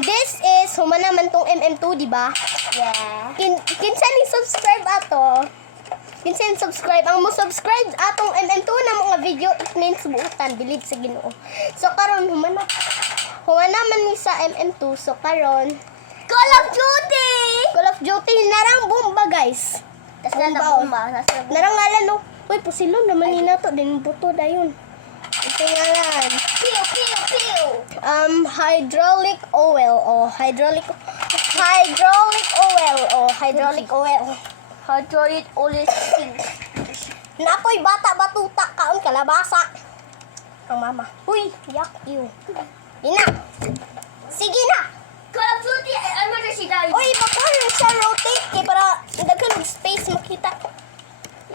This is human naman tong MM2, di ba? Yeah. Kinsa ni subscribe ato? Kinsa ni subscribe ang mo subscribe atong MM2 na mga video iknin subutan bilid sa Ginoo. So karon human naman ni sa MM2. So karon Call of Duty! Call of Duty narang bomba, guys. Tas na Bomba, na bomba. Narang ngalan no. Uy, pusilon naman ni nato din buto dayon. Ito ngalan. Pew, pew, pew. Hydraulic oil o hydraulic oil o hydraulic oil. Hydraulic oil sting. Nakoy bata batuta kaon kalabasa. Ang mama. Uy, yak you. Ina. Sige na. Call of Duty, ano na si guys? Uy, paano siya rotate kay para daghan og space makita.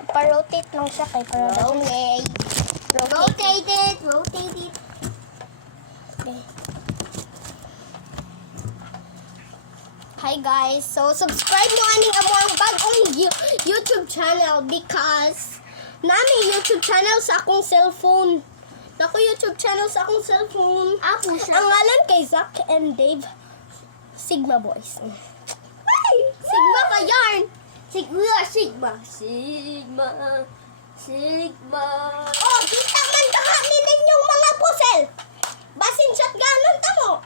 Pa-rotate lang siya kay para Okay. Rotate it. Okay. Hi guys, so subscribe mo aning among bagong YouTube channel because nami YouTube channel sa akong cellphone. Nako YouTube channel sa akong cellphone. Ako siya. Ang ngalan kay Zack and Dave Sigma Boys. Ay, Sigma ka yarn. Sigma. Oh, kita man kahanin ninyong mga puzzle. Basin shotgunon ta mo.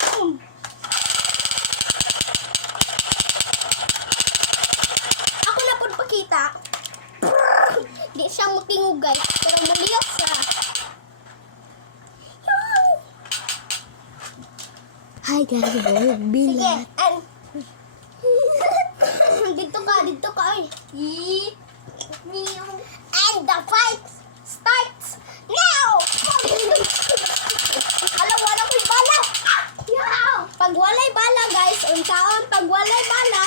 Ako na pud pakita. Di siya mutingugay, pero muliyok siya. Hi guys, Sige, bilat. and Dito ka ay. New. And the fight starts now! Alam, wala ko'y bala! Pag walay bala, guys, untaon, pag walay bala,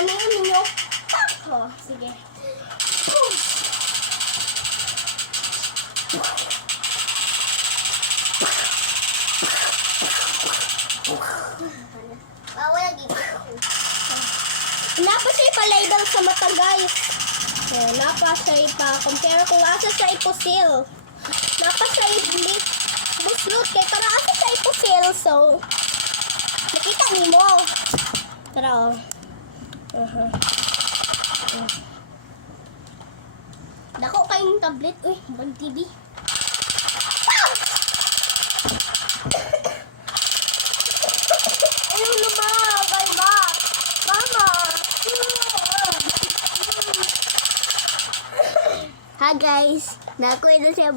ano yun ninyo? Oh, sige. Wala dito. Napa siya ipalaydal sa mata, guys. Oh, napa siya ipa-compare kung asa siya ipusil. Napa siya buslot kay para asa siya ipusil. So, nakita ni mo. Tara, oh. Dako kayong tablet. Uy, bang TV. Ayaw lumabay, ma. Mama. Ha guys, nakuha na siya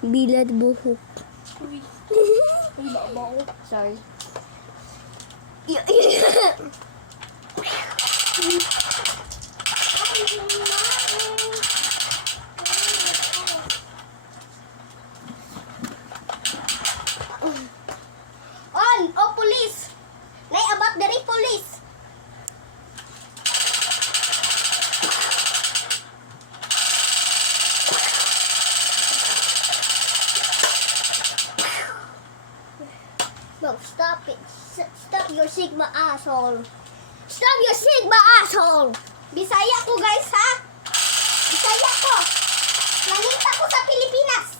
bilad buhok. Uy. Uy, baba ko. Sorry. On! Oh, police! Nay, abot diri police! No, stop it. Stop your Sigma asshole. Stop your Sigma asshole. Bisaya ko guys ha! Bisaya ko! Nangita ko sa Pilipinas!